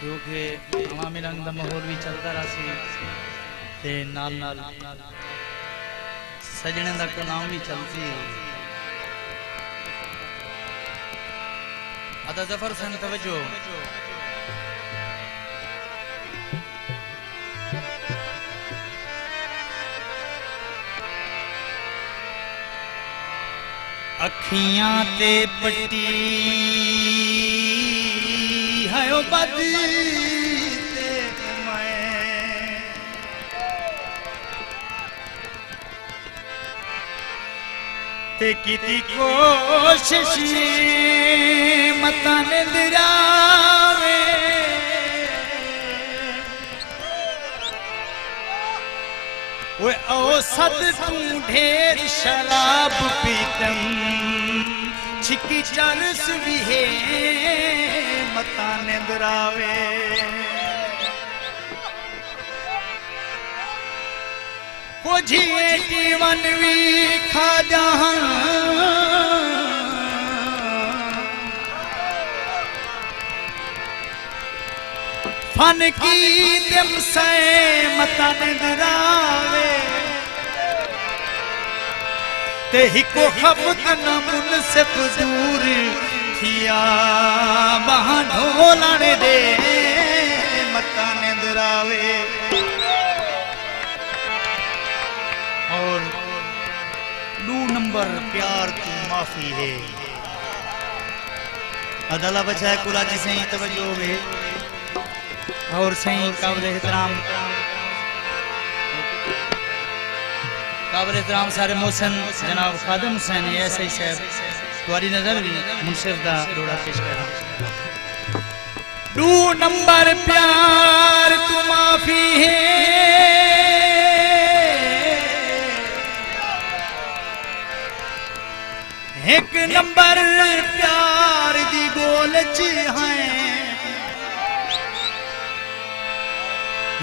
क्योंकि आवामी रंग का माहौल भी चलता रहा ते नाल नाल सजने का कलाम भी चलती। अदा जफर सन तवज्जो। अखियां ते पट्टी है ओ बदी ते किती कोशिश मता निंदरावे वो ओ सद तू ढेर शराब पीतम छिकी चरस भी है मता निंदरावे पुझिए जीवन भी खा जहां फन की दिम से मता निंदरावे ते हिको खपत न मुनसिफ दूर थिया वहां ढोलण दे मता निंदरावे। और 2 नंबर प्यार तू माफी है अदला बचाए कुला जी सही तवज्जो में। और सही काबिल एहतराम सारे मोहसिन जनाब खादिम हुसैन ऐसे ही साहब तुम्हारी नजर भी मुनसिफ दा रोड़ा पेश कर रहा। 2 नंबर प्यार तू माफी है 1 नंबर प्यार दी गोलच है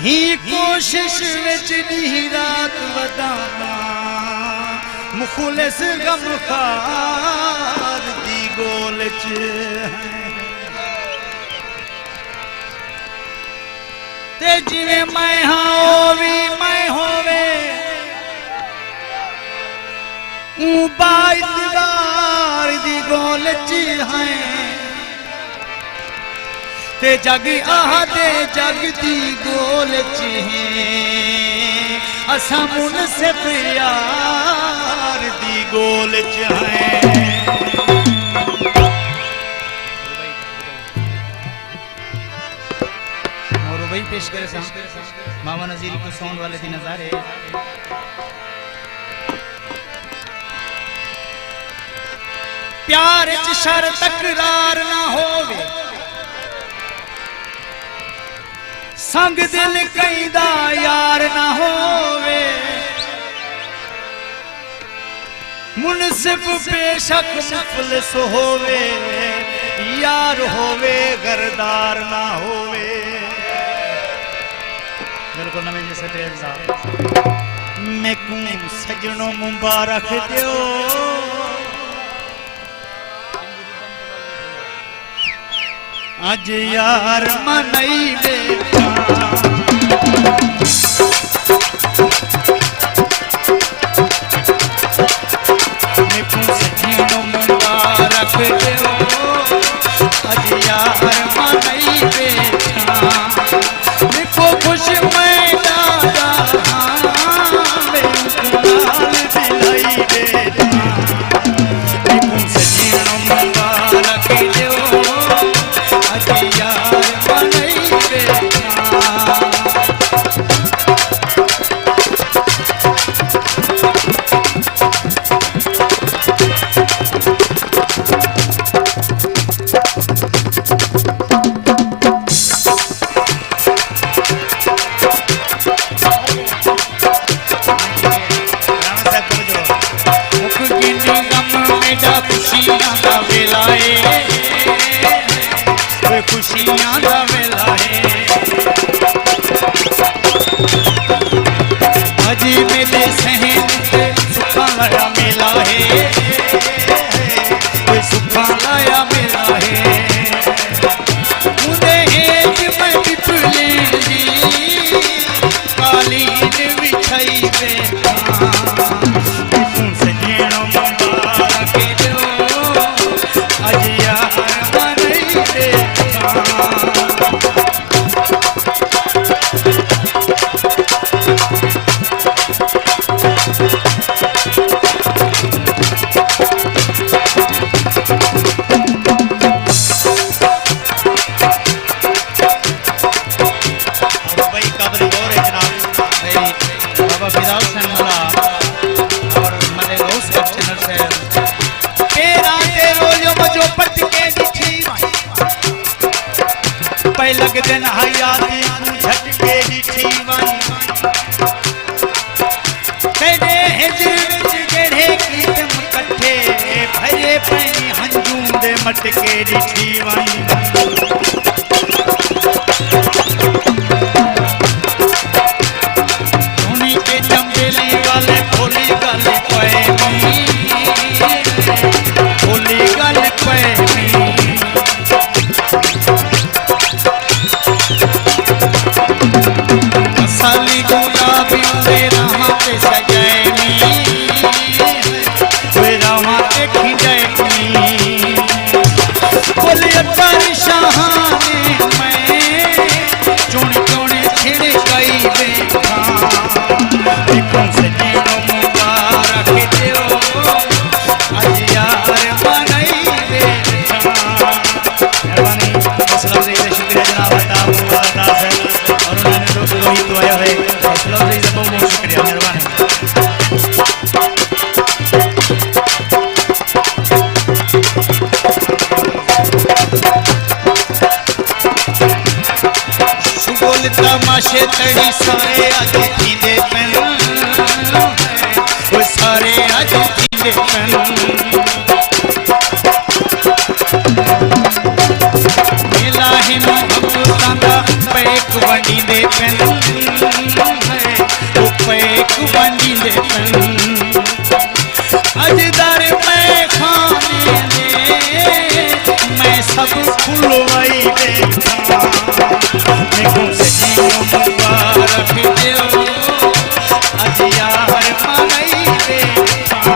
ही कोशिश विच दी रात वदाना मुखलिस गमखार दी गोलच ते जिवें मैं हाँ भी मैं होवे बाइतदार दी गोलच है ते जग आहदे जग दी गोलच है असा मुनसिफ यार दी गोलच है। और वही पेश करे मामा नजीरी को सौंड वाले दी नजारे प्यार च शर तकरार ना होवे संग दिल कईदा यार ना होवे मुनसिफ बेशक मुफलिस होवे यार होवे गरदार ना होवे। बिल्कुल नवीन जैसे ट्रेल साहब मैं को सजनों मुबारक दियो आज यार मनई बेटा मैं को सजनों मुबारक दियो आज यार मनई बेटा मैं को खुश मैं दादा मैं लाल दिलाई बेटा मैं को सजनों मुबारक दियो खुशियां दा वेला है पै लग दिन हयाती झटके ॾिठी वञ केॾे हिजर विच गेढ़े कीतम कठे भरे पैनी हंजूं दे मटके ॾिठी वञ सोनी के चंबेली वाले भोली गल पैनी भोली गल पैनी साली गुलाबी वे राह पे सजैनी वे राह पे खिंजैनी बोले अब्बर शाहाने मैं चुन चुन छिड़ गई बेखा देखो सजीनो मुबारक देओ आज यार बनाई बेखा मेहरबानी असलम जी शुक्रिया जनाब अता है और उन्होंने रोहित तो आया है असलम जी बहुत बहुत शुक्रिया मेहरबानी सुगोल तमाशे तड़ी सारे आज थींदे पेन वो सारे आज थींदे पेन मेला है मोहब्बतां दा पैक वंडींदे पेन वो पैक वंडींदे पेन अजदार मैं खाने दे मैं सब खुलवाई देखा देखो सजीनो मुबारक देओ आज यार बनाई देखा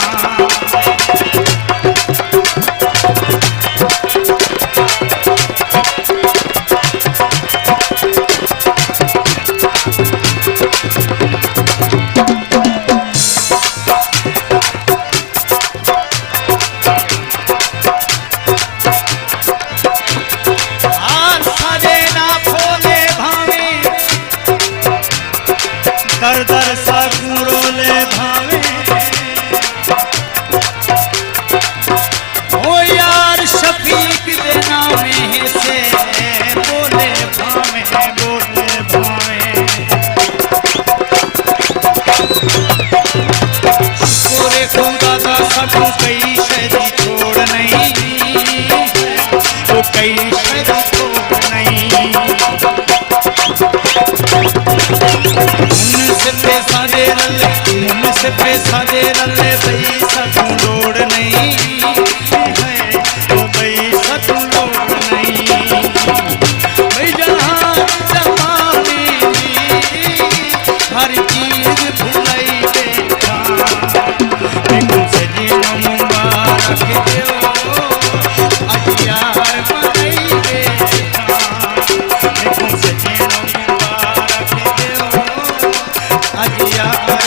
दर दर सा गुरोले भावे ओ यार शफीक दे नामे से बोले भावे पूरे खुदा दा साडू कई शैदी छोड़ नहीं वो कई शैदी छोड़ नहीं मुझसे पैसा दे रले भाई साथू लोड़ नहीं है वो भाई साथू लोड़ नहीं भाई जहाँ जमाने दी हर चीज भुलाई देखा देखो सजीनो मुबारक देओ आज यार बनाई देखा देखो सजीनो मुबारक देओ आज यार